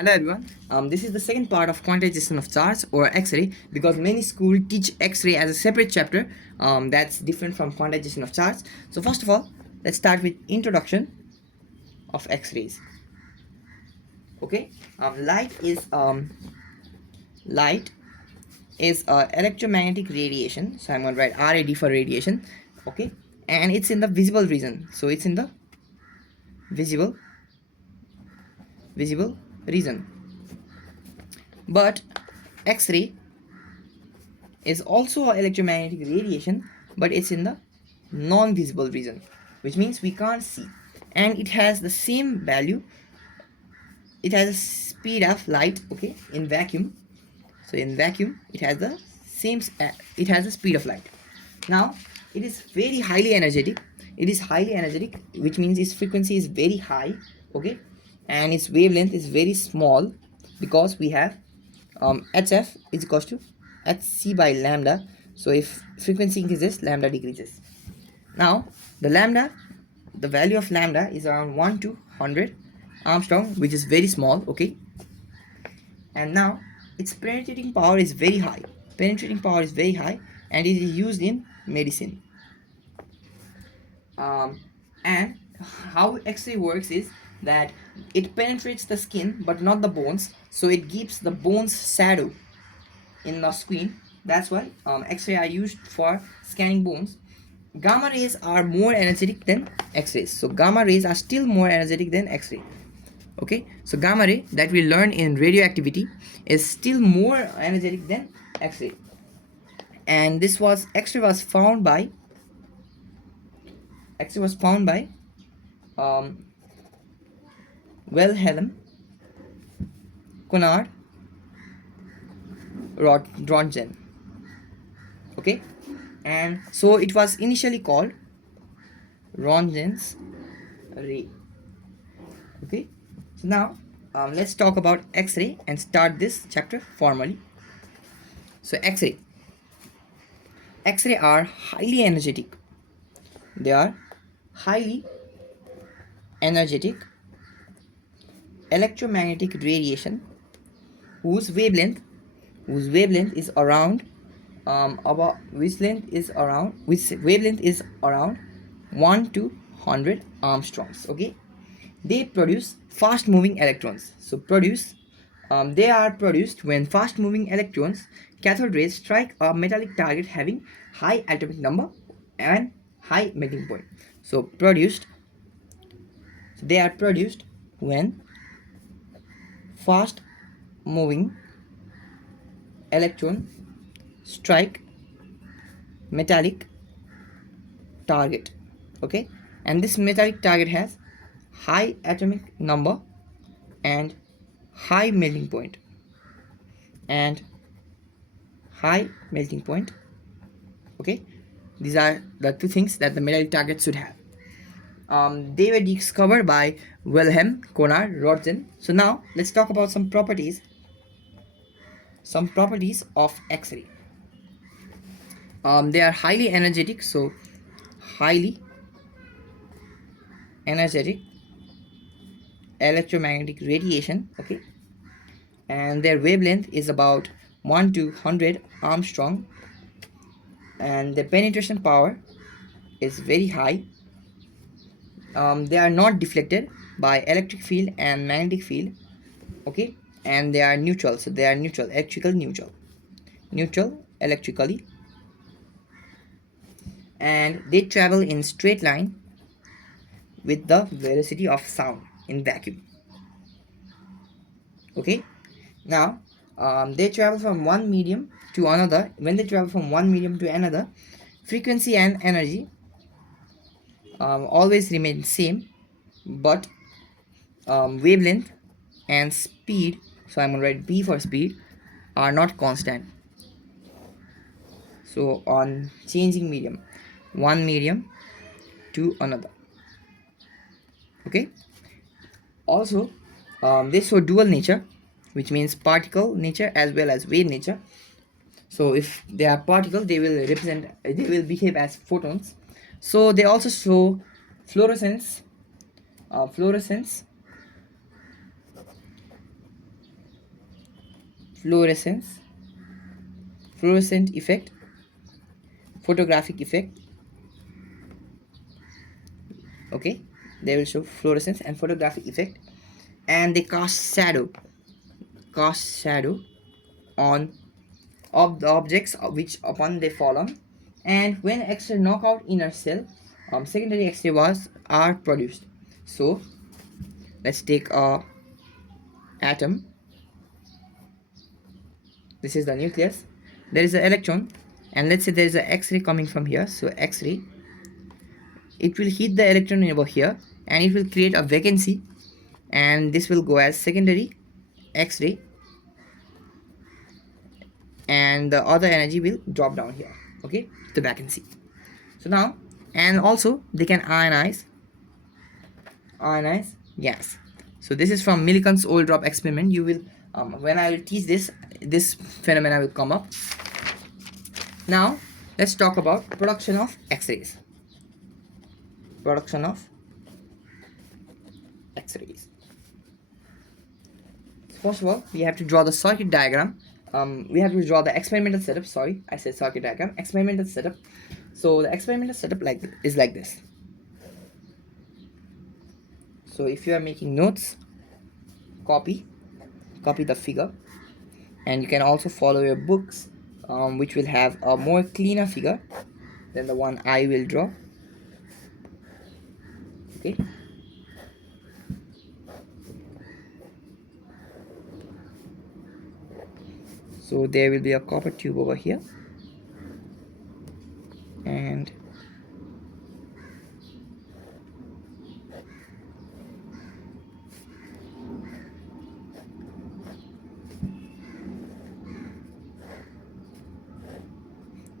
Hello everyone. This is the second part of quantization of charge or X-ray, because many schools teach X-ray as a separate chapter that's different from quantization of charge. So first of all, let's start with introduction of X-rays. Okay, light is electromagnetic radiation. So I'm going to write RAD for radiation. Okay, and it's in the visible region. So it's in the visible region. But X-ray is also electromagnetic radiation, but it's in the non-visible region, which means we can't see, and it has the same value. It has a speed of light. Okay, in vacuum. So in vacuum it has the it has the speed of light. Now it is very highly energetic. It is highly energetic, which means its frequency is very high. Okay, and its wavelength is very small, because we have hf is equals to hc by lambda. So if frequency increases, lambda decreases. Now the value of lambda is around 1 to 100 Armstrong, which is very small. Okay, and now its penetrating power is very high. And it is used in medicine. And how X-ray works is that it penetrates the skin but not the bones, so it gives the bones shadow in the screen. That's why X-ray are used for scanning bones. Gamma rays are more energetic than X-rays, so gamma rays are still more energetic than X-ray. Okay, so gamma ray that we learn in radioactivity is still more energetic than X-ray. And X-ray was found by Wilhelm Conrad Röntgen. Okay, and so it was initially called Röntgen's ray. Okay, so now let's talk about X-ray and start this chapter formally. So X-ray are highly energetic. They are highly energetic electromagnetic radiation whose wavelength is around wavelength is around 1 to 100 Armstrongs. Okay, they produce fast moving electrons. They are produced when fast moving electrons cathode rays strike a metallic target having high atomic number and high melting point. They are produced when fast moving electron strike metallic target. Okay, and this metallic target has high atomic number and high melting point Okay, these are the two things that the metallic target should have. They were discovered by Wilhelm Conrad Röntgen. So now let's talk about some properties of X-ray. They are highly energetic. So highly energetic electromagnetic radiation. Okay, and their wavelength is about 1 to 100 Armstrong, and the penetration power is very high. They are not deflected by electric field and magnetic field. Okay, and they are neutral. So they are electrically, and they travel in straight line with the velocity of sound in vacuum. Okay, now they travel from one medium to another. When they travel from one medium to another, frequency and energy always remain same, but wavelength and speed, so I'm going to write B for speed, are not constant. So on changing medium, one medium to another. Okay, also they show dual nature, which means particle nature as well as wave nature. So if they are particle, they will behave as photons. So they also show fluorescence fluorescent effect, photographic effect. Okay, they will show fluorescence and photographic effect, and they cast shadow on of the objects which upon they fall on. And when X-ray knock out inner cell, secondary X-ray was are produced. So let's take a atom. This is the nucleus. There is an electron, and let's say there is an X-ray coming from here. So X-ray, it will hit the electron over here, and it will create a vacancy, and this will go as secondary X-ray, and the other energy will drop down here. Okay, the vacancy. So now, and also they can ionize gas. So this is from Millikan's old drop experiment. You will when I will teach this phenomena will come up. Now let's talk about production of X-rays. Production of X-rays. First of all, we have to draw the circuit diagram. We have to draw the experimental setup. Sorry, I said circuit diagram. Experimental setup. So the experimental setup is like this. So if you are making notes, copy the figure, and you can also follow your books, which will have a more cleaner figure than the one I will draw. Okay. So there will be a copper tube over here, and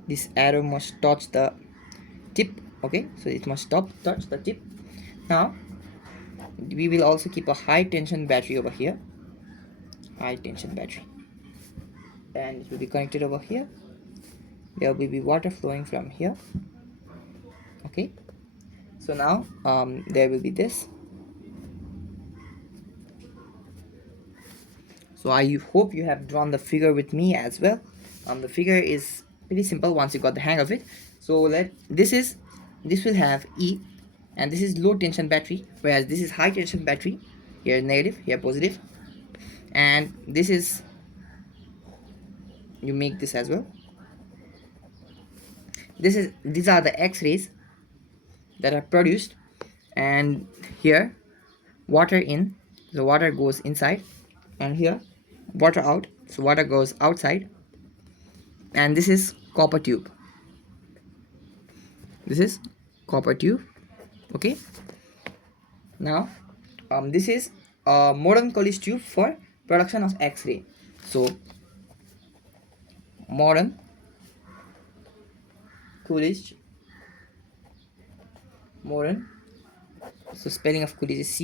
this arrow must touch the tip. Okay, so it must touch the tip. Now we will also keep a high tension battery over here, high tension battery, and it will be connected over here. There will be water flowing from here. Okay, so now there will be this. So I hope you have drawn the figure with me as well. The figure is pretty simple once you got the hang of it. So this will have E, and this is low tension battery, whereas this is high tension battery. Here negative, here positive, and this is, you make this as well. These are the X-rays that are produced, and here water in, the water goes inside, and here water out, so water goes outside. And this is copper tube. This is copper tube. Okay, now this is a modern Coolidge tube for production of X-ray. So modern Coolidge, modern, so spelling of Coolidge is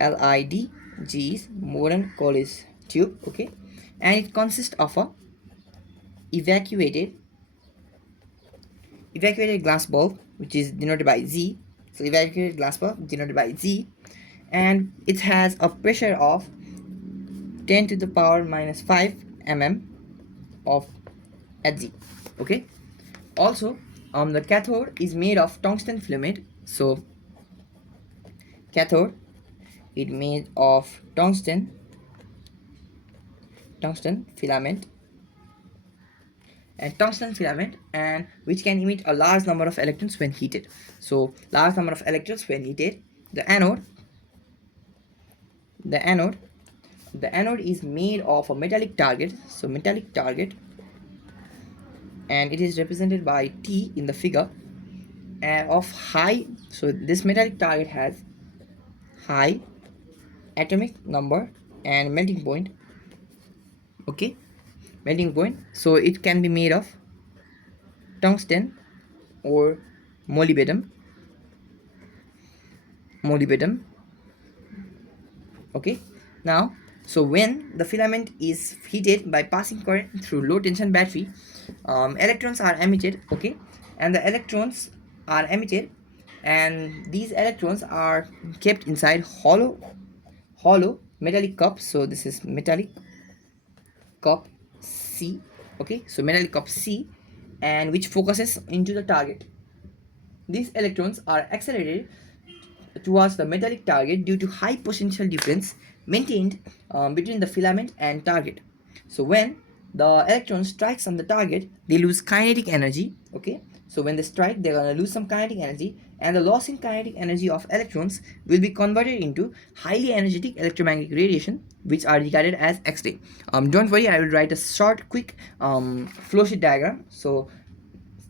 COOLIDGE, is modern Coolidge tube. Okay, and it consists of a evacuated glass bulb, which is denoted by Z. So evacuated glass bulb denoted by Z, and it has a pressure of 10 to the power minus 5 mm of at Z. Okay, also the cathode is made of tungsten filament. So cathode is made of tungsten filament, and which can emit a large number of electrons when heated. So large number of electrons when heated. The anode is made of a metallic target. So metallic target, and it is represented by T in the figure, and of high, so this metallic target has high atomic number and melting point. Okay, melting point. So it can be made of tungsten or molybdenum. Okay, now so when the filament is heated by passing current through low tension battery, electrons are emitted. Okay, and the electrons are emitted, and these electrons are kept inside hollow metallic cups. So this is metallic cup C, okay, so metallic cup C, and which focuses into the target. These electrons are accelerated towards the metallic target due to high potential difference maintained between the filament and target. So when the electron strikes on the target, they lose kinetic energy, okay, so when they strike, they're going to lose some kinetic energy, and the loss in kinetic energy of electrons will be converted into highly energetic electromagnetic radiation, which are regarded as X-ray. Don't worry, I will write a short quick flow sheet diagram. So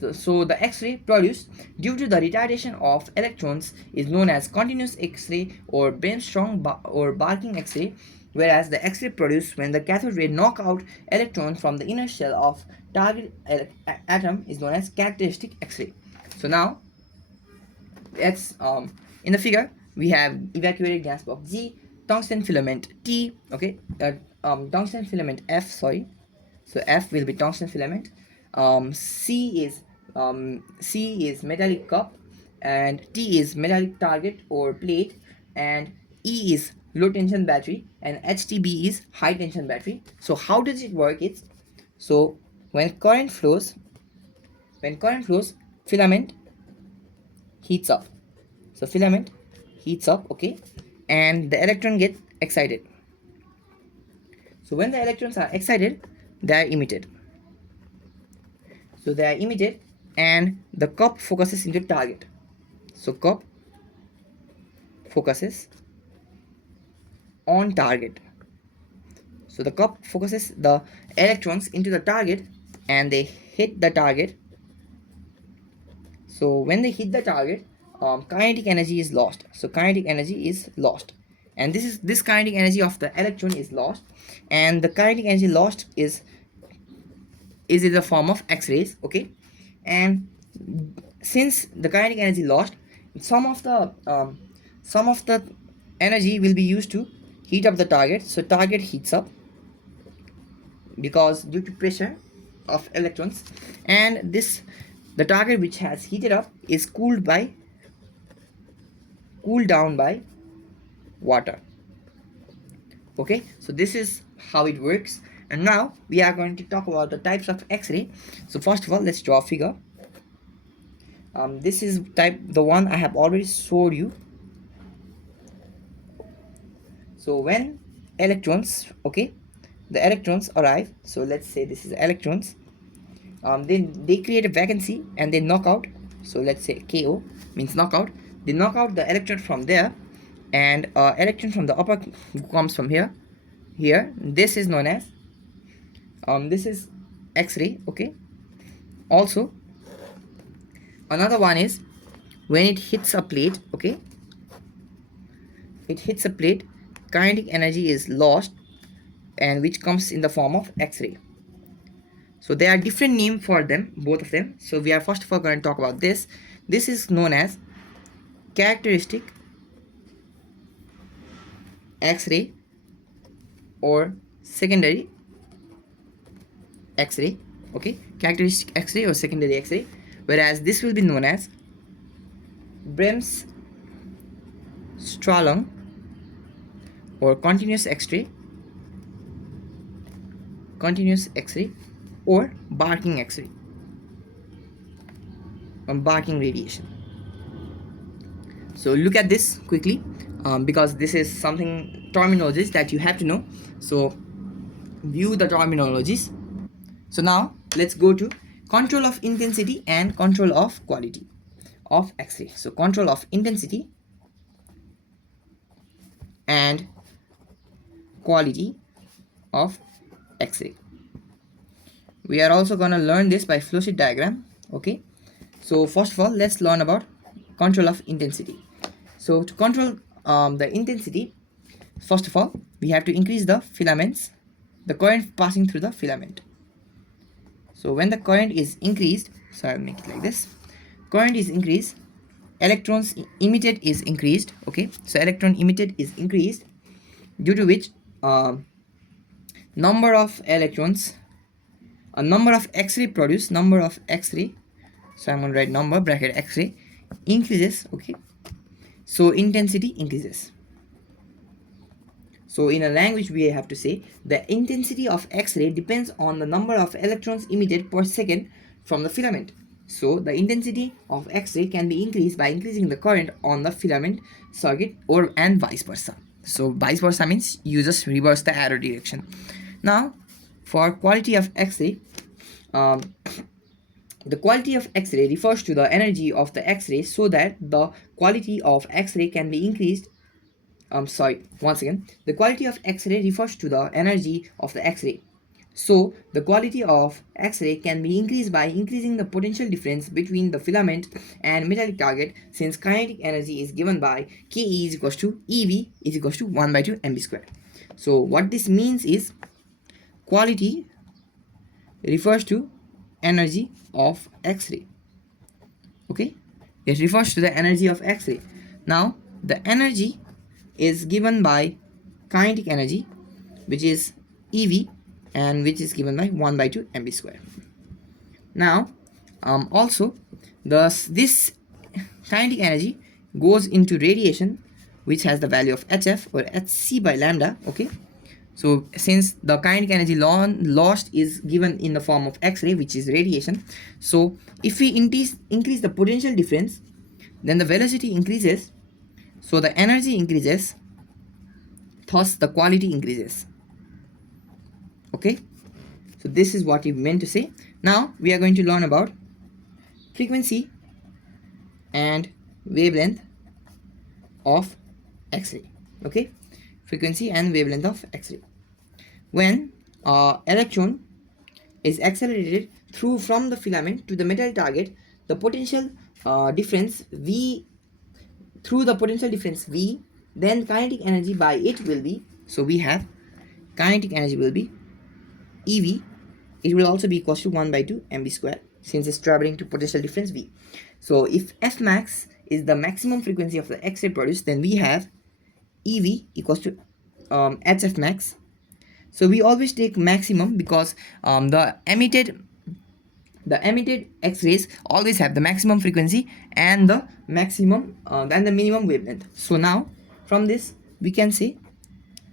the X-ray produced due to the retardation of electrons is known as continuous X-ray or Bremsstrahlung or barking X-ray, whereas the X-ray produced when the cathode ray knock out electrons from the inner shell of target atom is known as characteristic X-ray. So now let's in the figure we have evacuated gas box G, tungsten filament T, okay, tungsten filament F, sorry, so F will be tungsten filament. C is metallic cup, and T is metallic target or plate, and E is low tension battery, and HTB is high tension battery. So how does it work? It's so when current flows, filament heats up. So filament heats up, okay, and the electron get excited. So when the electrons are excited, they are emitted. So they are emitted, and the cup focuses into target. So cup focuses on target. So the cup focuses the electrons into the target, and they hit the target. So when they hit the target, kinetic energy is lost. So kinetic energy is lost, and this kinetic energy of the electron is lost, and the kinetic energy lost is in the form of X-rays, okay, and since the kinetic energy lost, some of the energy will be used to heat up the target. So target heats up because due to pressure of electrons, and the target which has heated up is cooled down by water, okay. So this is how it works, and now we are going to talk about the types of X-ray. So first of all, let's draw a figure. This is the one I have already showed you. So when electrons, okay, the electrons arrive, so let's say this is electrons, then they create a vacancy and they knock out. So let's say KO means knockout. They knock out the electron from there, and electron from the upper comes from here. This is known as this is X-ray, okay. Also another one is when it hits a plate, okay, it hits a plate, kinetic energy is lost, and which comes in the form of X-ray. So there are different names for them, both of them. So we are first of all going to talk about this. This is known as characteristic X-ray or secondary X-ray, okay, characteristic X-ray or secondary X-ray, whereas this will be known as Bremsstrahlung or continuous X-ray or barking X-ray or barking radiation. So look at this quickly, because this is something terminologies that you have to know. So view the terminologies. So now let's go to control of intensity and control of quality of X-ray. So control of intensity and quality of X-ray. We are also going to learn this by flowsheet diagram, okay. So first of all, let's learn about control of intensity. So to control the intensity, first of all, we have to increase the filaments, the current passing through the filament. So when the current is increased, so I'll make it like this, current is increased, electrons emitted is increased, okay. So electron emitted is increased, due to which number of electrons, a number of X-ray produced, number of X-ray, so I'm going to write number bracket X-ray increases, okay. So intensity increases. So in a language we have to say the intensity of X-ray depends on the number of electrons emitted per second from the filament. So the intensity of X-ray can be increased by increasing the current on the filament circuit and vice versa. So vice versa means you just reverse the arrow direction. Now for quality of X-ray, the quality of X-ray refers to the energy of the X-ray so that the quality of X-ray can be increased. Once again, the quality of X-ray refers to the energy of the X-ray. So the quality of X-ray can be increased by increasing the potential difference between the filament and metallic target, since kinetic energy is given by Ke is equals to EV is equals to 1 by 2 mv square. So what this means is quality refers to energy of X-ray. Okay, it refers to the energy of X-ray. Now the energy is given by kinetic energy, which is EV, and which is given by 1 by 2 mv square. Now also this kinetic energy goes into radiation, which has the value of HF or Hc by lambda. Okay, so since the kinetic energy lost is given in the form of X-ray, which is radiation, so if we increase the potential difference, then the velocity increases, so the energy increases, thus the quality increases. Okay, so this is what we meant to say. Now we are going to learn about frequency and wavelength of X-ray. Okay, frequency and wavelength of X-ray. When electron is accelerated through from the filament to the metal target, the potential difference V, through the potential difference V, then kinetic energy by it will be, so we have kinetic energy will be EV. It will also be equal to 1 by 2 mv square, since it's traveling to potential difference V. So if F max is the maximum frequency of the X-ray produced, then we have EV equals to HF max. So we always take maximum because the emitted X-rays always have the maximum frequency and the maximum and the minimum wavelength. So now from this we can say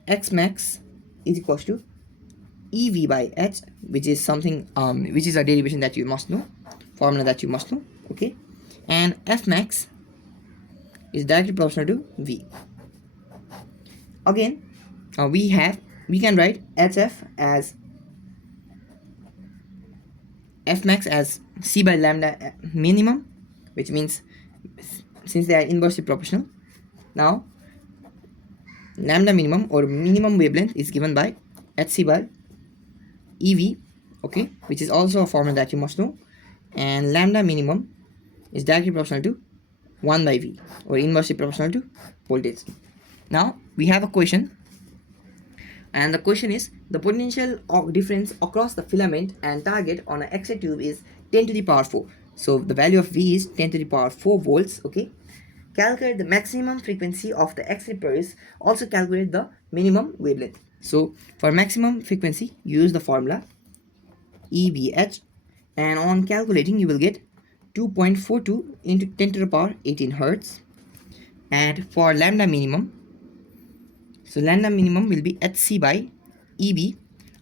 X max is equals to EV by H, which is something which is a derivation that you must know, formula that you must know. Okay, and F max is directly proportional to V. Again we can write HF as F max as C by lambda minimum, which means since they are inversely proportional, now lambda minimum or minimum wavelength is given by Hc by EV. Okay, which is also a formula that you must know, and lambda minimum is directly proportional to 1 by V or inversely proportional to voltage. Now we have a question, and the question is the potential difference across the filament and target on an X-ray tube is 10 to the power 4. So the value of V is 10 to the power 4 volts. Okay, calculate the maximum frequency of the X-ray pulse. Also calculate the minimum wavelength. So for maximum frequency, use the formula EVH, and on calculating you will get 2.42 into 10 to the power 18 hertz. And for lambda minimum, so lambda minimum will be Hc by EB.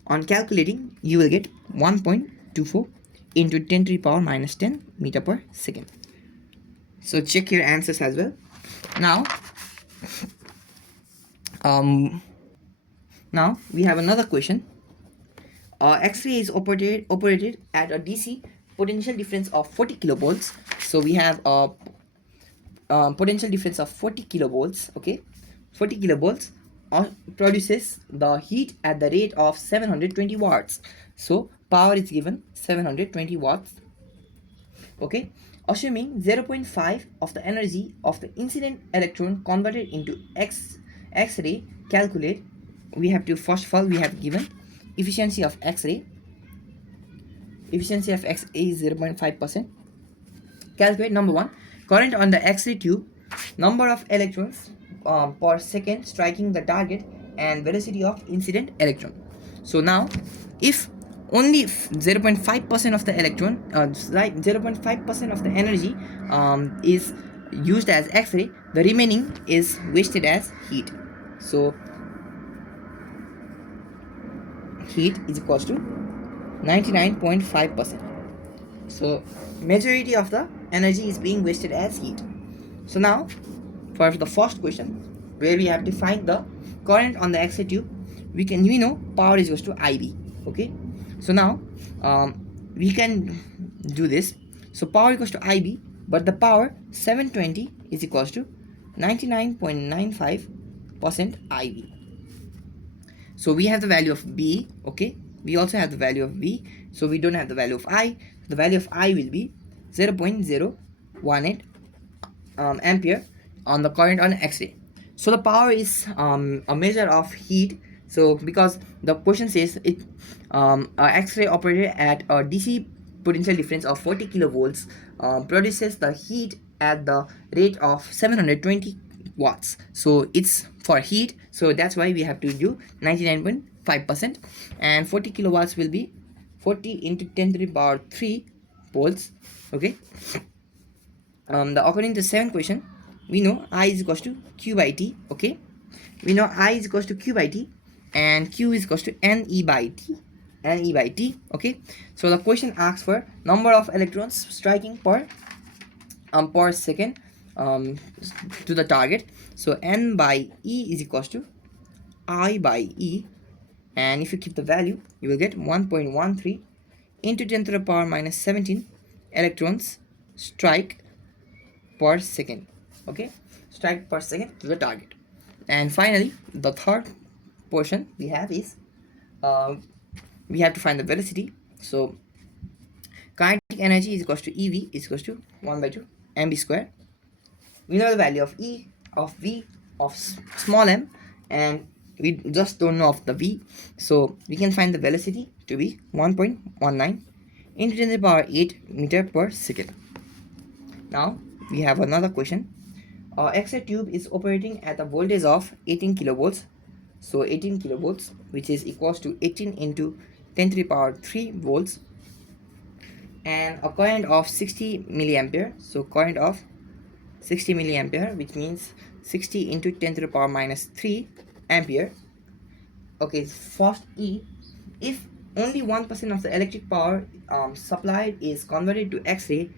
On calculating you will get 1.24 into 10 to the power minus 10 meter per second. So check your answers as well. Now we have another question. X-ray is operated at a DC potential difference of 40 kilovolts. So we have a potential difference of 40 kilovolts. Okay, 40 kilovolts produces the heat at the rate of 720 watts. So power is given 720 watts. Okay, assuming 0.5 of the energy of the incident electron converted into X-ray, calculate. We have to, first of all, we have given efficiency of X-ray. Efficiency of X-ray is 0.5%. Calculate number 1, current on the X-ray tube, number of electrons per second striking the target, and velocity of incident electron. So now if only 0.5% of the electron 0.5% of the energy is used as X-ray, the remaining is wasted as heat. So heat is equals to 99.5%. So majority of the energy is being wasted as heat. So now for the first question, where we have to find the current on the X-ray tube, we know power is equals to IB. Okay, so now we can do this. So power equals to IB, but the power 720 is equals to 99.95% IB. So we have the value of B. Okay, we also have the value of B, so we don't have the value of I. The value of I will be 0.018 ampere on the current on X-ray. So the power is a measure of heat. So because the question says it X-ray operated at a DC potential difference of 40 kilovolts produces the heat at the rate of 720 watts. So it's for heat, so that's why we have to do 99.5%, and 40 kilowatts will be 40 into 10 to the power 3 volts. Okay, according to the second question, we know I is equals to Q by T. Okay, we know I is equals to Q by T, and Q is equals to NE by T. NE by T. Okay, so the question asks for number of electrons striking per second to the target. So N by E is equals to I by E, and if you keep the value, you will get 1.13 into 10 to the power minus 17 electrons strike per second. Okay, strike per second to the target. And finally, the third portion we have is we have to find the velocity. So kinetic energy is equals to EV is equals to 1 by 2 mv square. We know the value of E, of V, of small m, and we just don't know of the V, so we can find the velocity to be 1.19 into 10 to the power 8 meter per second. Now we have another question. X-ray tube is operating at a voltage of 18 kilovolts. So 18 kilovolts, which is equals to 18 into 10 to the power 3 volts, and a current of 60 milliampere. So current of 60 milliampere, which means 60 into 10 to the power minus 3 ampere. Okay, first E, if only 1% of the electric power supplied is converted to X-ray,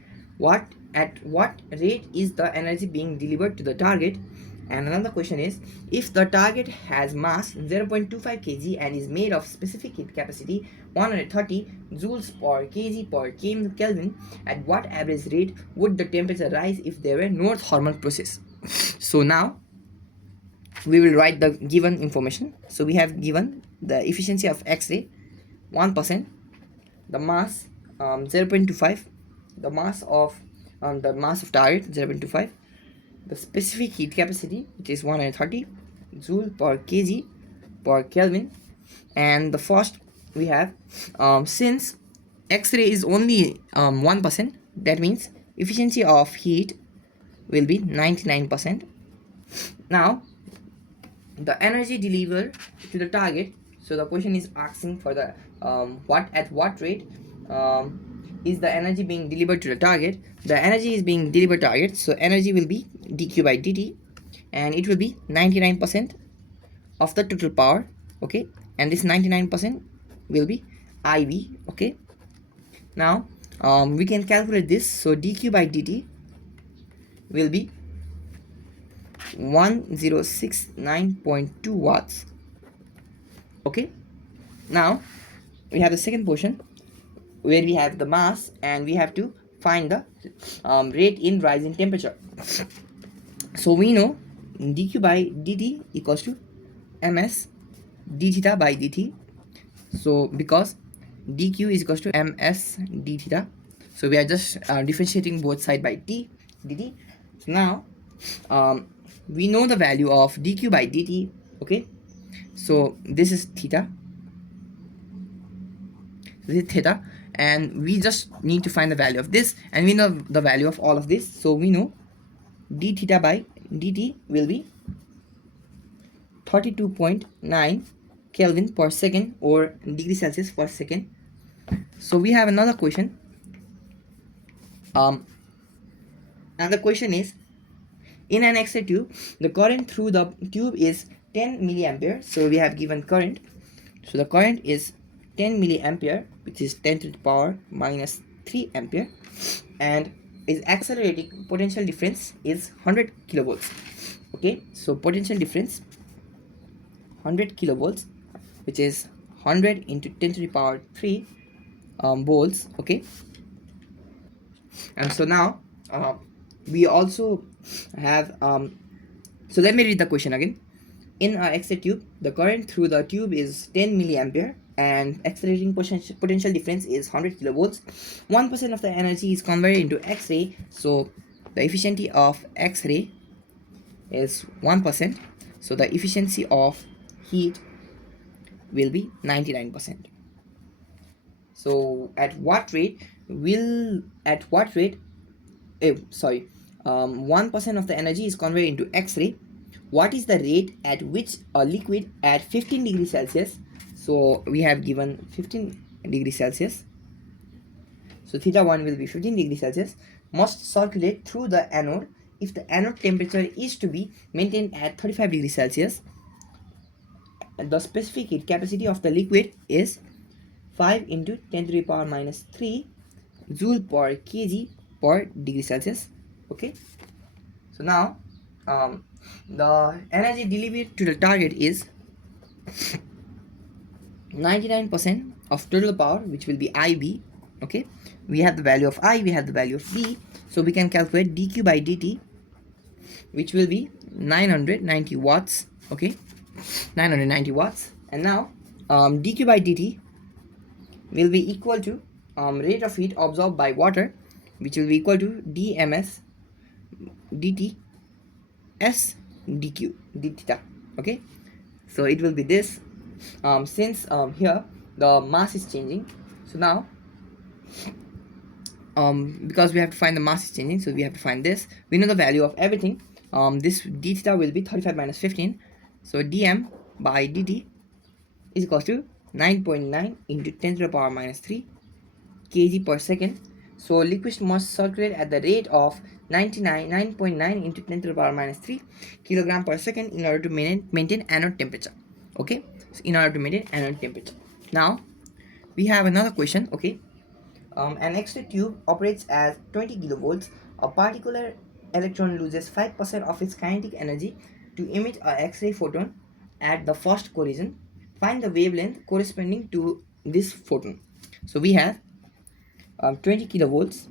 at what rate is the energy being delivered to the target? And another question is, if the target has mass 0.25 kg and is made of specific heat capacity 130 joules per kg per Kelvin, at what average rate would the temperature rise if there were no thermal process? So now we will write the given information. So we have given the efficiency of X-ray 1%, the mass 0.25, the mass of target 0.25, the specific heat capacity, which is 130 joule per kg per Kelvin, and the first we have since X-ray is only 1%, that means efficiency of heat will be 99%. Now the energy delivered to the target. So the question is asking for the at what rate is the energy being delivered to the target. The energy is being delivered target, so energy will be dq by dt, and it will be 99% of the total power. Okay, and this 99% will be IV. Okay, now we can calculate this. So dq by dt will be 1069.2 watts. Okay, now we have the second portion where we have the mass and we have to find the rate in rise in temperature. So we know dq by dt equals to ms d theta by dt. So because dq is equals to ms d theta, so we are just differentiating both side by t dt. So now we know the value of dq by dt. Okay, so this is theta, and we just need to find the value of this, and we know the value of all of this. So we know d theta by dt will be 32.9 Kelvin per second, or degree Celsius per second. So we have another question, and the question is, in an X-ray tube, the current through the tube is 10 milliampere. So we have given current, so the current is 10 milliampere, which is 10 to the power minus 3 ampere, and its accelerating potential difference is 100 kilovolts. Okay, so potential difference 100 kilovolts, which is 100 into 10 to the power 3 volts. Okay, and so now we also have so let me read the question again. In a X-ray tube, the current through the tube is 10 milliampere and accelerating potential difference is 100 kilovolts. 1% of the energy is converted into X-ray, so the efficiency of X-ray is 1%. So the efficiency of heat will be 99%. So at what rate 1% of the energy is converted into X-ray. What is the rate at which a liquid at 15 degrees Celsius, so we have given 15 degrees Celsius, so theta 1 will be 15 degrees Celsius, must circulate through the anode if the anode temperature is to be maintained at 35 degrees Celsius. The specific heat capacity of the liquid is 5 into 10 to the power minus 3 joule per kg per degree Celsius. Okay, so now the energy delivered to the target is 99% of total power, which will be IB. Okay, we have the value of I, we have the value of B, so we can calculate dq by dt, which will be 990 watts. Okay, 990 watts. And now dq by dt will be equal to rate of heat absorbed by water, which will be equal to dms dt s dq d theta. Okay, so it will be this. Since here the mass is changing, so now because we have to find the mass is changing, so we have to find this. We know the value of everything. This d theta will be 35 minus 15, so dm by dt is equal to 9.9 into 10 to the power minus 3 kg per second. So liquid must circulate at the rate of 9.9 into 10 to the power minus 3 kilogram per second in order to maintain anode temperature. Okay, so in order to maintain anode temperature. Now we have another question. Okay, an X-ray tube operates as 20 kilovolts. A particular electron loses 5% of its kinetic energy to emit a X-ray photon at the first collision. Find the wavelength corresponding to this photon. So we have 20 kilovolts,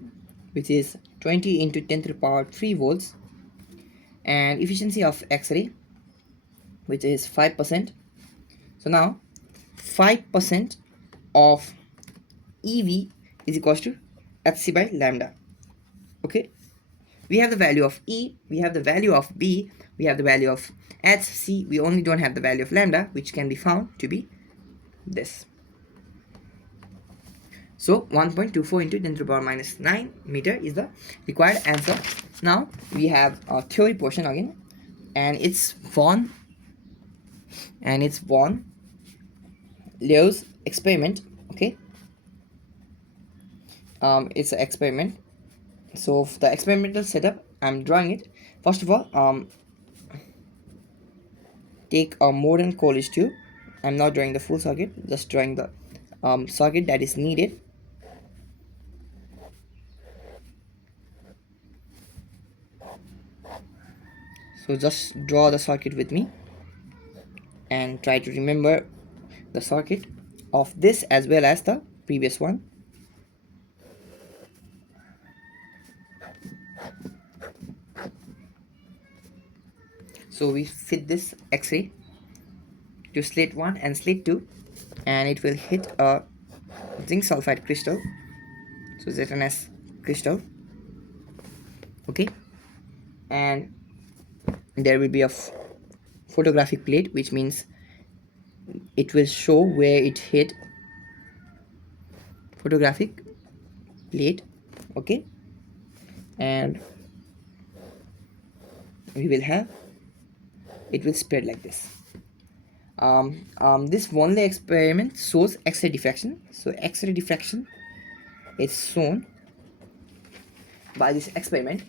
which is 20 into 10 to the power 3 volts, and efficiency of X-ray, which is 5%. So now 5% of EV is equals to Hc by lambda. Okay, we have the value of E, we have the value of B, we have the value of Hc, we only don't have the value of lambda, which can be found to be this. So 1.24 into 10 to the power minus 9 meter is the required answer. Now we have a theory portion again, and it's von Leeuw's experiment. Okay, it's an experiment. So for the experimental setup, I'm drawing it. First of all, take a modern college tube. I'm not drawing the full circuit, just drawing the circuit that is needed. So just draw the circuit with me and try to remember the circuit of this as well as the previous one. So we fit this X-ray to slit 1 and slit 2, and it will hit a zinc sulfide crystal, so ZNS crystal. Okay, and there will be a photographic plate, which means it will show where it hit. Photographic plate. Okay, and we will have it will spread like this. This one-lay experiment shows X-ray diffraction. So X-ray diffraction is shown by this experiment,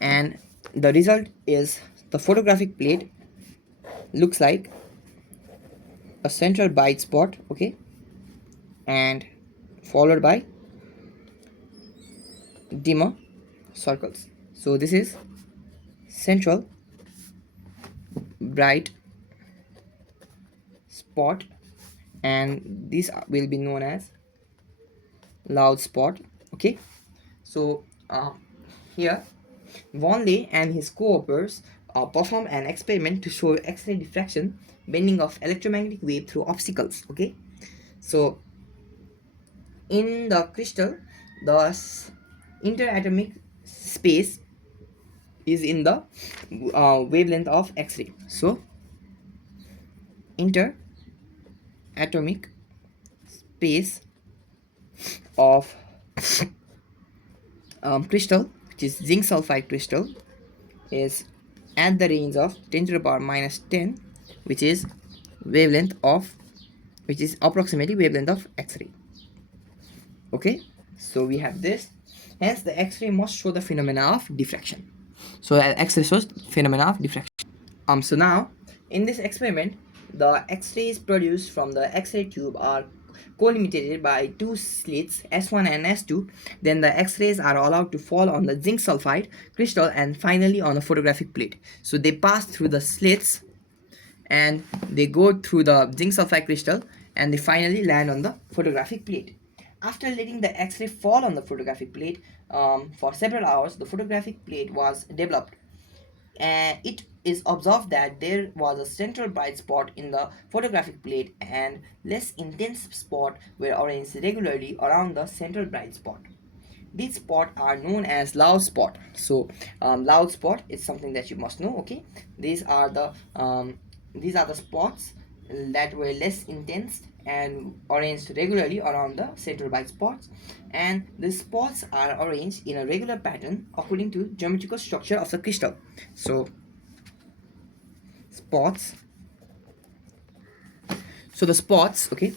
and the result is the photographic plate looks like a central bright spot. Okay, and followed by dimmer circles. So this is central bright spot, and this will be known as loud spot. Okay, so here Von Ley and his co-authors performed an experiment to show X-ray diffraction, bending of electromagnetic wave through obstacles. Okay, so in the crystal, the interatomic space is in the wavelength of X-ray. So interatomic space of crystal, which is zinc sulfide crystal, is at the range of 10 to the power minus 10, which is wavelength of, which is approximately wavelength of X-ray. Okay, so we have this. Hence the X-ray must show the phenomena of diffraction. So X-ray shows phenomena of diffraction. So now in this experiment, the X-rays produced from the X-ray tube are co-limited by two slits S1 and S2. Then the X-rays are allowed to fall on the zinc sulfide crystal and finally on a photographic plate. So they pass through the slits and they go through the zinc sulfide crystal and they finally land on the photographic plate. After letting the X-ray fall on the photographic plate for several hours, the photographic plate was developed. And it is observed that there was a central bright spot in the photographic plate and less intense spots were arranged regularly around the central bright spot. These spots are known as loud spot. So loud spot is something that you must know. Okay, these are the spots that were less intense and arranged regularly around the central bright spots, and the spots are arranged in a regular pattern according to geometrical structure of the crystal. So spots, so the spots, okay,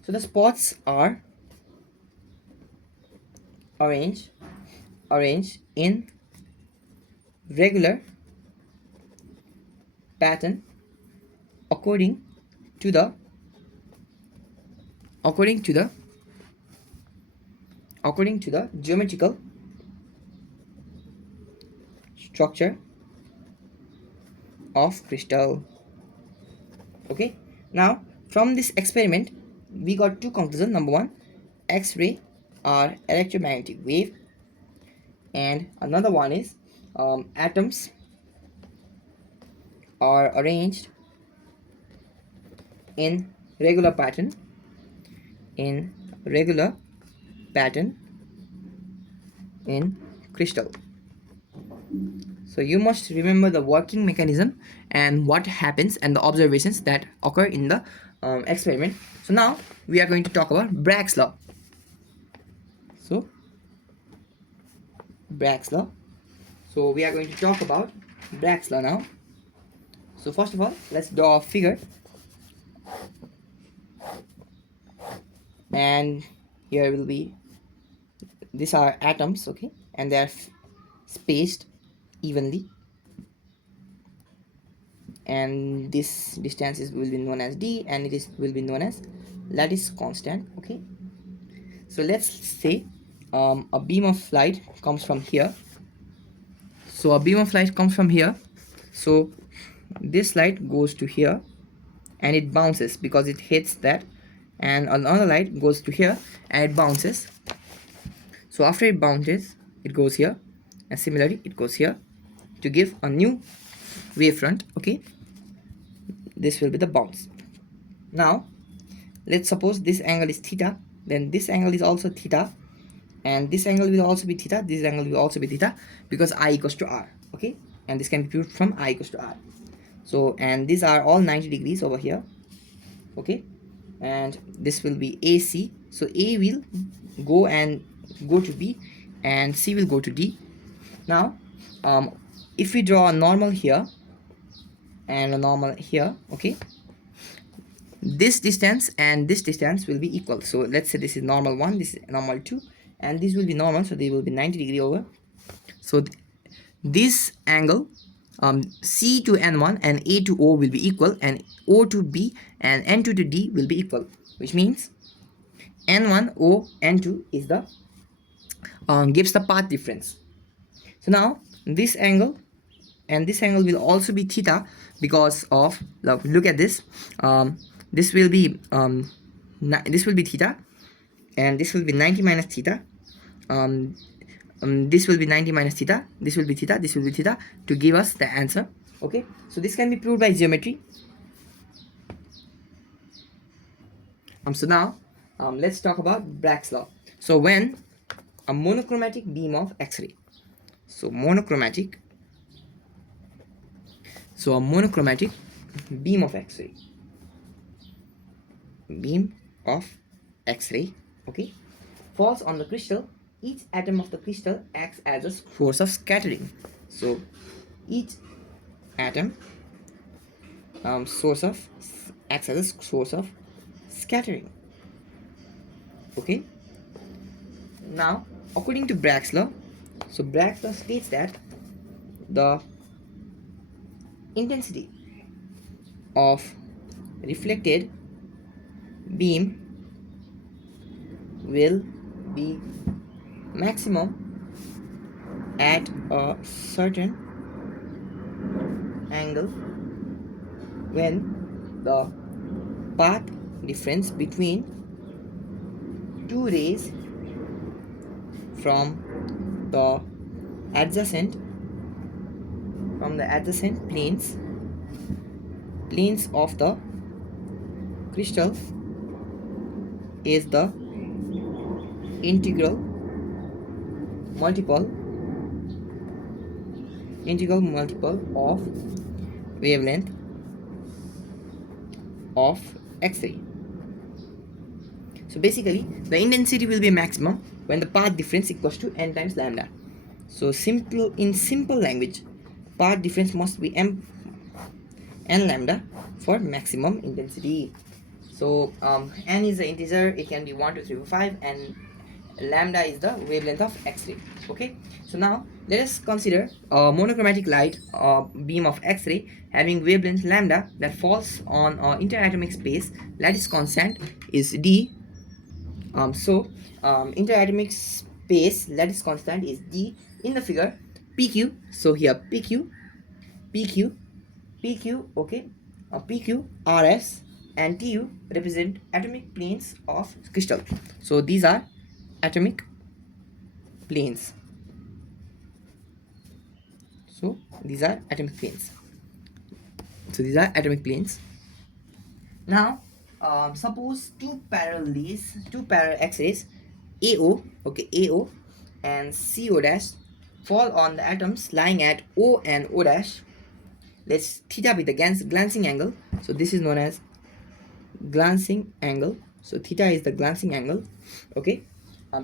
so the spots are arranged in regular pattern according to the geometrical structure of crystal. Okay, now from this experiment we got two conclusions. Number one, X-ray are electromagnetic wave, and another one is atoms are arranged in regular pattern in crystal. So you must remember the working mechanism and what happens and the observations that occur in the experiment. So now we are going to talk about Bragg's law. So Bragg's law. So we are going to talk about Bragg's law now. So first of all, let's draw a figure. And here will be, these are atoms, okay, and they are spaced evenly, and this distance will be known as d, and it will be known as lattice constant. Okay, so let's say a beam of light comes from here. So a beam of light comes from here, so this light goes to here and it bounces because it hits that, and another light goes to here and it bounces. So after it bounces, it goes here, and similarly it goes here to give a new wavefront. Okay, this will be the bounce. Now let's suppose this angle is theta, then this angle is also theta, and this angle will also be theta, this angle will also be theta, because I equals to r. Okay, and this can be proved from I equals to r. So, and these are all 90 degrees over here. Okay, and this will be AC. So A will go to B and C will go to D. Now if we draw a normal here and a normal here, okay, this distance and this distance will be equal. So let's say this is normal 1, this is normal 2, and this will be normal, so they will be 90 degree over. So this angle C to N1 and A to O will be equal, and O to B and N2 to D will be equal, which means n1 o n2 is the gives the path difference. So now this angle and this angle will also be theta because of look at this. This will be this will be theta, and this will be 90 minus theta. This will be 90 minus theta, this will be theta, this will be theta, to give us the answer. Okay, so this can be proved by geometry. So now let's talk about Bragg's law. So when a monochromatic beam of X-ray, so a monochromatic beam of X-ray, okay, falls on the crystal, each atom of the crystal acts as a source of scattering. So each atom acts as a source of scattering. Okay, now according to Bragg's law, so Bragg's law states that the intensity of reflected beam will be maximum at a certain angle when the path difference between two rays from the adjacent planes of the crystal is the integral multiple of wavelength of X-ray. So basically the intensity will be maximum when the path difference equals to n times lambda. So in simple language, path difference must be n lambda for maximum intensity. So n is the integer, it can be 1 2 3 4 5, and lambda is the wavelength of X-ray. Okay, so now let us consider a monochromatic light beam of X-ray having wavelength lambda that falls on interatomic space. Lattice constant is d. Interatomic space lattice constant is d in the figure PQ. So here PQ, okay, PQ, RS and TU represent atomic planes of crystal. So these are atomic planes. So these are atomic planes. Now suppose two parallel X-rays AO, okay, AO and CO dash fall on the atoms lying at O and O dash. Let's theta be the glancing angle. So this is known as glancing angle. So theta is the glancing angle. Okay,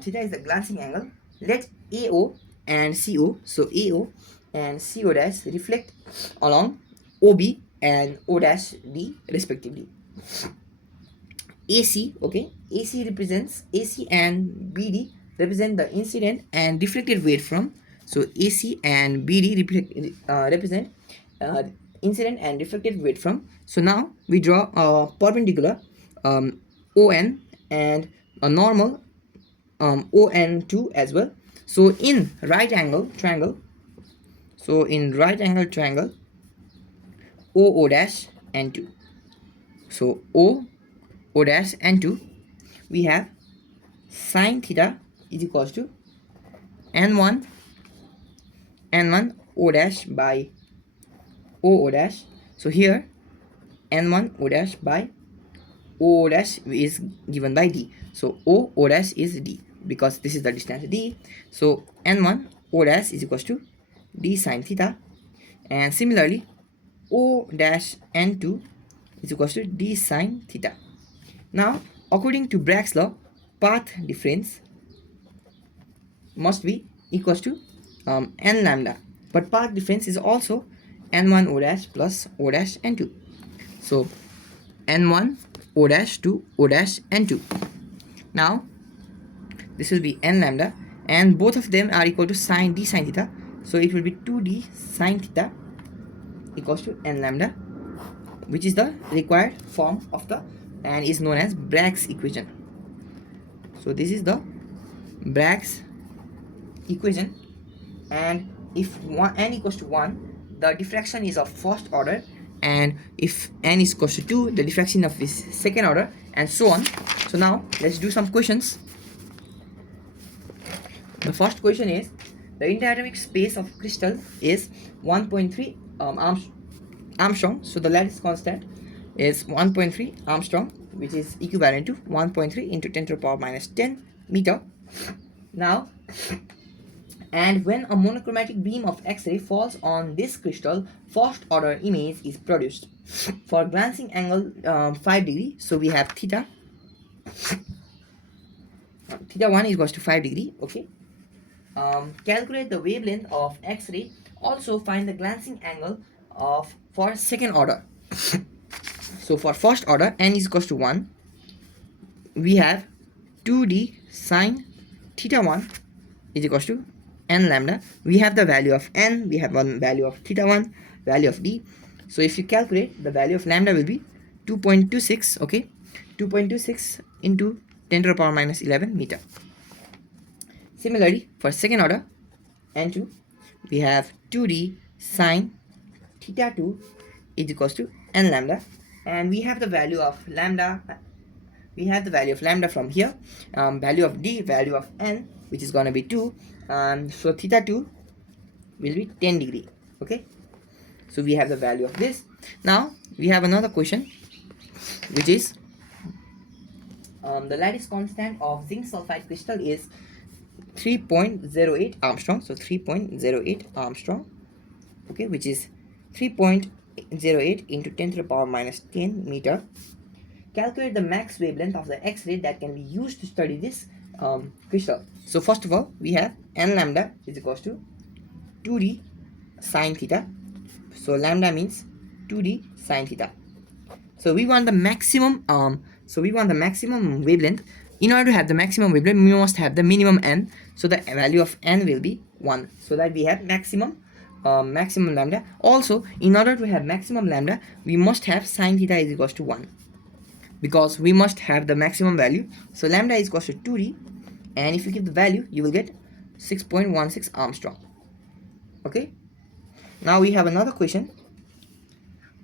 theta is the glancing angle. Let AO and CO, so AO and CO dash reflect along OB and O dash D respectively. AC, okay, AC and BD represent the incident and reflected wavefront. So AC and BD represent incident and reflected wavefront. So now we draw a perpendicular ON and a normal ON2 as well. So in right angle triangle, OO dash N2. So O dash N2, we have sine theta is equals to N1 O dash by O dash. So here N1 O dash by O dash is given by D. So O dash is D because this is the distance D. So N1 O dash is equals to D sine theta, and similarly O dash N2 is equals to D sine theta. Now according to Bragg's law, path difference must be equals to n lambda, but path difference is also n1 O dash plus O dash n2. So n1 O dash to O dash n2. Now this will be n lambda, and both of them are equal to sine d sine theta. So it will be 2d sine theta equals to n lambda, which is the required form of the and is known as Bragg's equation. So this is the Bragg's equation, and if n equals to 1, the diffraction is of first order, and if n is equals to 2, the diffraction of is second order, and so on. So now let's do some questions. The first question is, the interatomic space of crystal is 1.3 Armstrong. So the lattice constant is 1.3 Armstrong, which is equivalent to 1.3 into 10 to the power minus 10 meter. Now, and when a monochromatic beam of X-ray falls on this crystal, first order image is produced. For glancing angle 5 degree, so we have theta 1 is equals to 5 degree. Okay. Calculate the wavelength of X-ray. Also find the glancing angle of for second order. So for first order, n is equals to 1. We have 2d sine theta 1 is equals to n lambda. We have the value of n, we have one value of theta 1, value of d. So if you calculate, the value of lambda will be 2.26, okay, 2.26 into 10 to the power minus 11 meter. Similarly, for second order, n2, we have 2d sine theta 2 is equals to n lambda, and we have the value of lambda. We have the value of lambda from here, value of d, value of n, which is going to be 2. So theta 2 will be 10 degree. Okay, so we have the value of this. Now we have another question, which is the lattice constant of zinc sulfide crystal is 3.08 Armstrong. So 3.08 Armstrong, okay, which is 3.08 into 10 to the power minus 10 meter. Calculate the max wavelength of the X-ray that can be used to study this crystal. So first of all, we have n lambda is equals to 2d sine theta. So lambda means 2d sine theta. So we want the maximum wavelength. In order to have the maximum wavelength, we must have the minimum n. So the value of n will be 1, so that we have maximum lambda. Also, in order to have maximum lambda, we must have sine theta is equals to 1, because we must have the maximum value. So lambda is equals to 2d, and if you give the value, you will get 6.16 Armstrong. Okay. Now we have another question.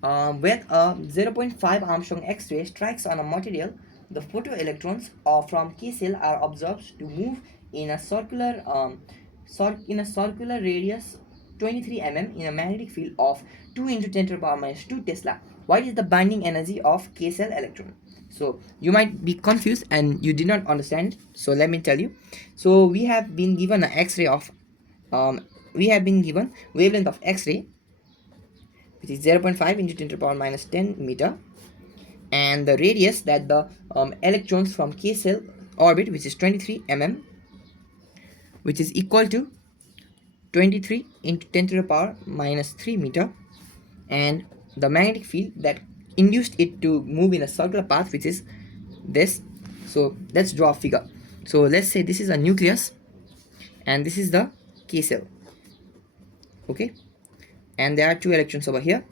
When a 0.5 Armstrong X-ray strikes on a material, the photoelectrons from K cell are observed to move in a circular radius 23 mm in a magnetic field of 2 into 10 to the power minus 2 Tesla. What is the binding energy of K cell electron? So you might be confused and you did not understand. So let me tell you. So we have been given an X-ray of we have been given wavelength of X-ray, which is 0.5 into 10 to the power minus 10 meter, and the radius that the electrons from K cell orbit, which is 23 mm, which is equal to 23 into 10 to the power minus 3 meter, and the magnetic field that induced it to move in a circular path, which is this. So let's draw a figure. So let's say this is a nucleus and this is the K cell, okay, and there are 2 electrons over here.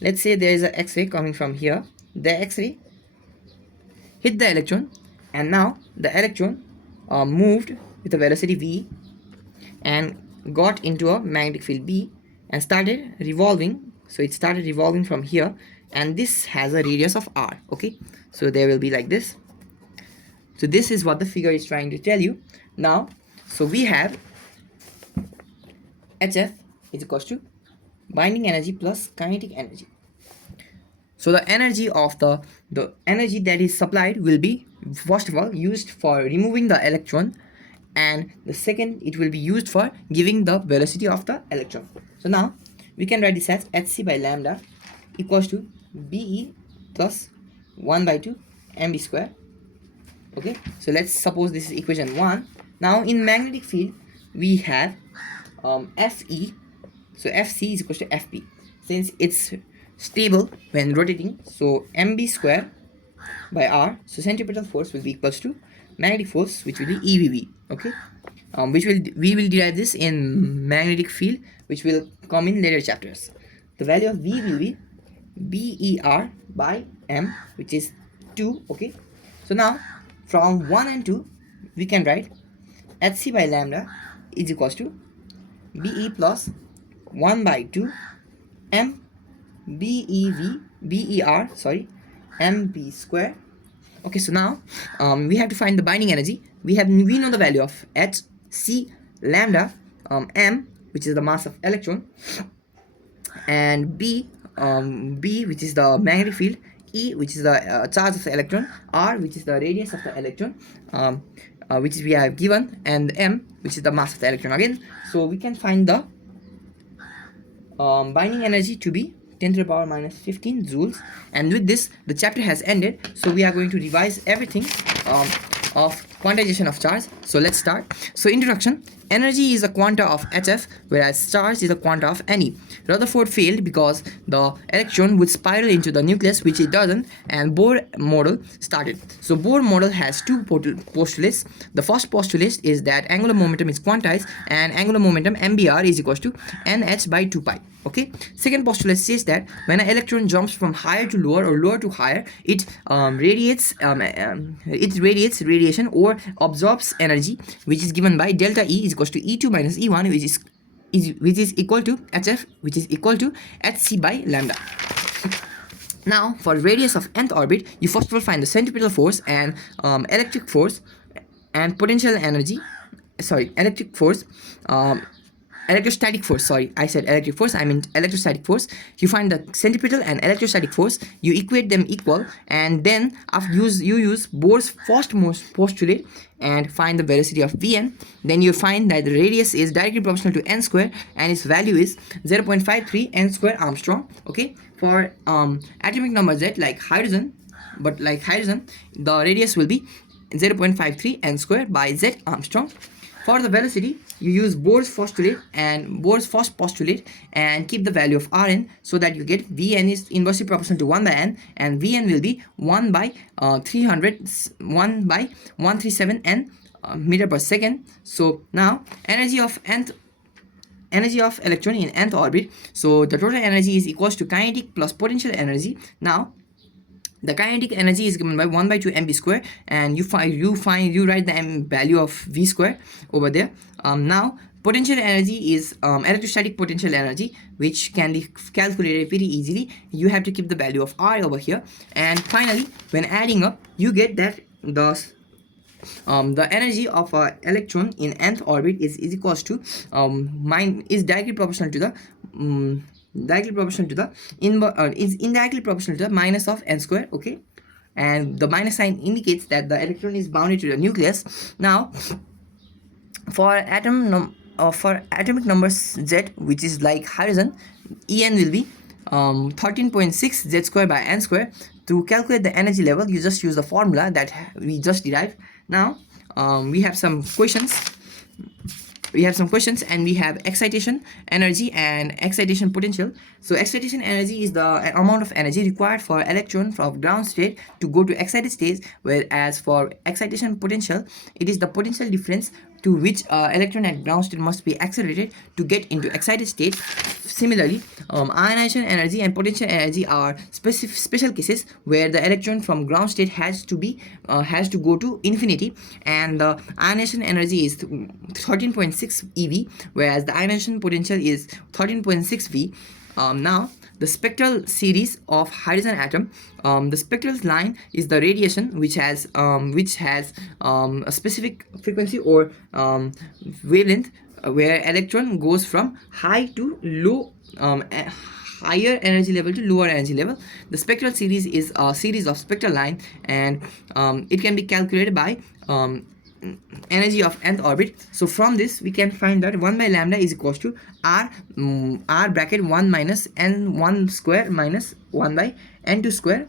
Let's say there is an X-ray coming from here. The X-ray hit the electron, and now the electron moved with a velocity v and got into a magnetic field B and started revolving. So it started revolving from here, and this has a radius of r. Okay, so there will be like this. So this is what the figure is trying to tell you. Now, so we have HF is equals to binding energy plus kinetic energy. So the energy of the energy that is supplied will be, first of all, used for removing the electron, and the second, it will be used for giving the velocity of the electron. So now we can write this as hc by lambda equals to be plus 1 by 2 mb square. Okay, so let's suppose this is equation 1. Now in magnetic field we have Fe. So Fc is equal to Fp, since it's stable when rotating. So mb square by r, so centripetal force will be equals to magnetic force, which will be EVV. Okay, we will derive this in magnetic field, which will come in later chapters. The value of V will be BER by m, which is 2. Okay, so now from 1 and 2 we can write hc by lambda is equals to be plus 1 by 2 m ber mb square. Okay, so now we have to find the binding energy. We know the value of h c lambda, m, which is the mass of electron, and b, which is the magnetic field, e, which is the charge of the electron, r, which is the radius of the electron, which we have given, and m, which is the mass of the electron again. So we can find the binding energy to be 10 to the power minus 15 joules. And with this, the chapter has ended. So we are going to revise everything of quantization of charge. So let's start. So introduction: energy is a quanta of hf, whereas charge is a quanta of Ne. Rutherford failed because the electron would spiral into the nucleus, which it doesn't, and Bohr model started. So Bohr model has two postulates. The first postulate is that angular momentum is quantized, and angular momentum mbr is equals to nh by 2 pi. Okay. Second postulate says that when an electron jumps from higher to lower or lower to higher, it radiates radiation or absorbs energy, which is given by delta E is equals to E2 minus E1, which is equal to hf, which is equal to hc by lambda. Now, for radius of nth orbit, you first of all find the centripetal force and electric force and potential energy. Electric force. Electrostatic force, I said electric force, I mean electrostatic force. You find the centripetal and electrostatic force, you equate them equal, and then you use Bohr's first postulate and find the velocity of Vn. Then you find that the radius is directly proportional to n square, and its value is 0.53 n square Armstrong. Okay, for atomic number Z like hydrogen, the radius will be 0.53 n square by Z Armstrong. For the velocity, you use Bohr's postulate and Bohr's first postulate and keep the value of Rn, so that you get Vn is inversely proportional to 1 by n, and Vn will be 1 by 137 n meter per second. So now energy of electron in nth orbit. So the total energy is equals to kinetic plus potential energy. Now the kinetic energy is given by 1 by 2 mv square, and you write the value of v square over there. Now potential energy is electrostatic potential energy, which can be calculated very easily. You have to keep the value of R over here, and finally when adding up, you get that the energy of an electron in nth orbit is equals to is directly proportional to the is indirectly proportional to the minus of n square. Okay, and the minus sign indicates that the electron is bounded to the nucleus. Now for atomic number Z, which is like hydrogen, En will be 13.6 Z square by n square. To calculate the energy level, you just use the formula that we just derived. Now we have some questions. And we have excitation energy and excitation potential. So excitation energy is the amount of energy required for electron from ground state to go to excited state, whereas for excitation potential, it is the potential difference to which electron at ground state must be accelerated to get into excited state. Similarly, ionization energy and potential energy are special cases where the electron from ground state has to go to infinity, and the ionization energy is 13.6 eV, whereas the ionization potential is 13.6 V. Now the spectral series of hydrogen atom, the spectral line is the radiation which has a specific frequency or wavelength, where electron goes from high to low, higher energy level to lower energy level. The spectral series is a series of spectral line, and it can be calculated by energy of nth orbit. So from this we can find that 1 by lambda is equals to r bracket 1 minus n1 square minus 1 by n2 square,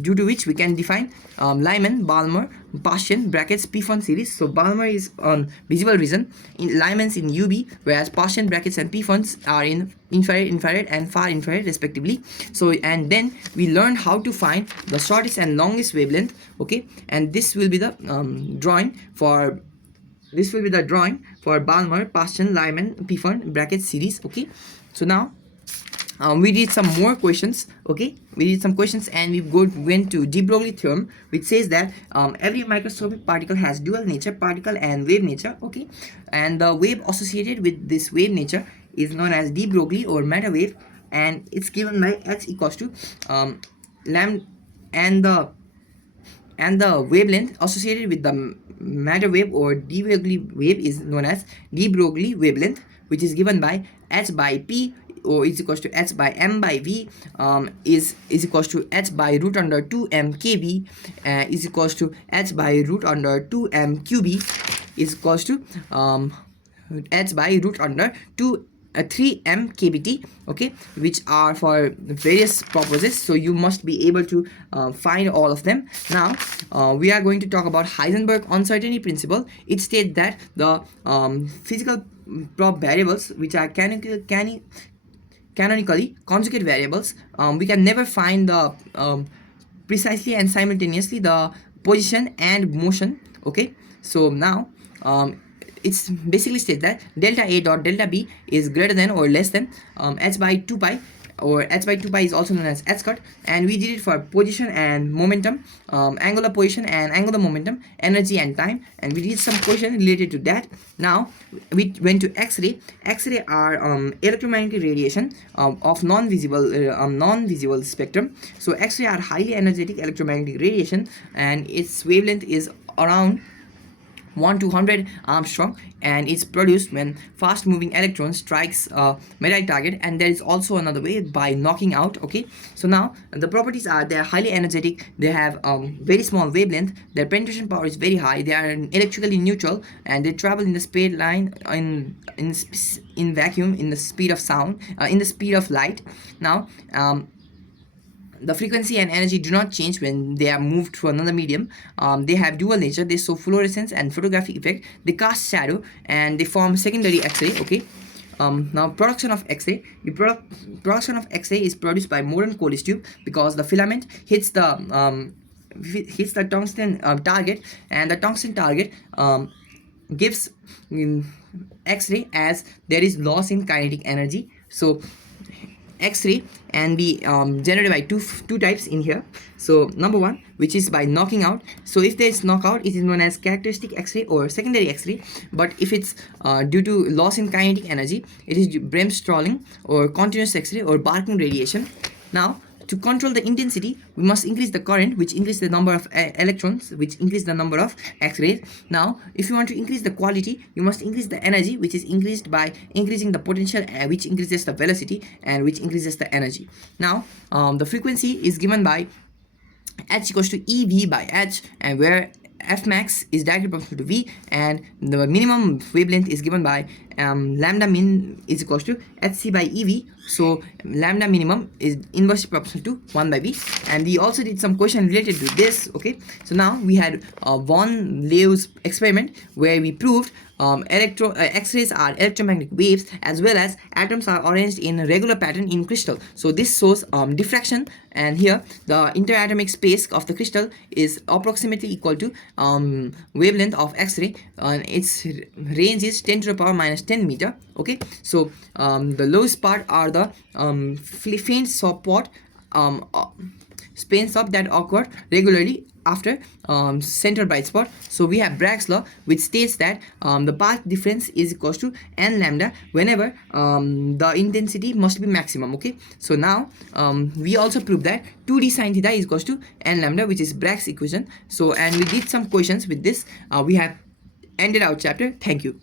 due to which we can define Lyman, Balmer, Paschen brackets P1 series. So Balmer is on visible region, Lyman's in UV, whereas Paschen brackets and P1s are in infrared and far infrared respectively. So, and then we learned how to find the shortest and longest wavelength. Okay, and this will be the drawing for Balmer, Paschen, Lyman, P1 bracket series. Okay, so now we did some more questions. Okay, we did some questions and went to de Broglie theorem, which says that every microscopic particle has dual nature, particle and wave nature. Okay, and the wave associated with this wave nature is known as de Broglie or matter wave, and it's given by h equals to lambda, and the wavelength associated with the matter wave or de Broglie wave is known as de Broglie wavelength, which is given by h by p, or is equals to h by m by v, is equals to h by root under 2m kb, is equals to h by root under 2m qb, is equals to h by root under 3m kbt. Okay, which are for various purposes, so you must be able to find all of them. Now we are going to talk about Heisenberg uncertainty principle. It states that the physical variables which are canonically conjugate variables, we can never find the precisely and simultaneously the position and motion. Okay, so now it's basically states that delta A dot delta B is greater than or less than h by 2 pi, or h by 2 pi is also known as h cut, and we did it for position and momentum, angular position and angular momentum, energy and time, and we did some question related to that. Now we went to X-ray. X-ray are electromagnetic radiation of non-visible spectrum. So X-ray are highly energetic electromagnetic radiation, and its wavelength is around 1 to 100 Armstrong, and it's produced when fast moving electron strikes a metallic target, and there is also another way by knocking out. Okay, so now the properties are they are highly energetic, they have very small wavelength, their penetration power is very high, they are electrically neutral, and they travel in the speed line in vacuum in the speed of sound, in the speed of light. Now the frequency and energy do not change when they are moved to another medium. They have dual nature, they show fluorescence and photographic effect, they cast shadow, and they form secondary X-ray. Okay, now production of X-ray. The production of X-ray is produced by modern Coles tube, because the filament hits the tungsten target, and the tungsten target gives X-ray as there is loss in kinetic energy. So X-ray and be generated by two types in here. So number one, which is by knocking out. So if there is knockout, it is known as characteristic X-ray or secondary X-ray. But if it's due to loss in kinetic energy, it is bremsstrahlung or continuous X-ray or Barking radiation. Now to control the intensity, we must increase the current, which increase the number of electrons, which increase the number of X-rays. Now if you want to increase the quality, you must increase the energy, which is increased by increasing the potential, which increases the velocity, and which increases the energy. Now the frequency is given by h equals to ev by h, and where f max is directly proportional to v, and the minimum wavelength is given by lambda min is equals to hc by ev. So lambda minimum is inversely proportional to 1 by v, and we also did some question related to this. Okay, so now we had von Leeuw's experiment where we proved X-rays are electromagnetic waves, as well as atoms are arranged in a regular pattern in crystal. So this shows diffraction, and here the interatomic space of the crystal is approximately equal to wavelength of X-ray, and its range is 10 to the power minus 10 meter. Okay, so the lowest part are the faint spot that occur regularly after center bright spot. So we have Bragg's law, which states that the path difference is equals to n lambda whenever the intensity must be maximum. Okay, so now we also prove that 2d sin theta is equals to n lambda, which is Bragg's equation. So and we did some questions with this. We have ended our chapter. Thank you.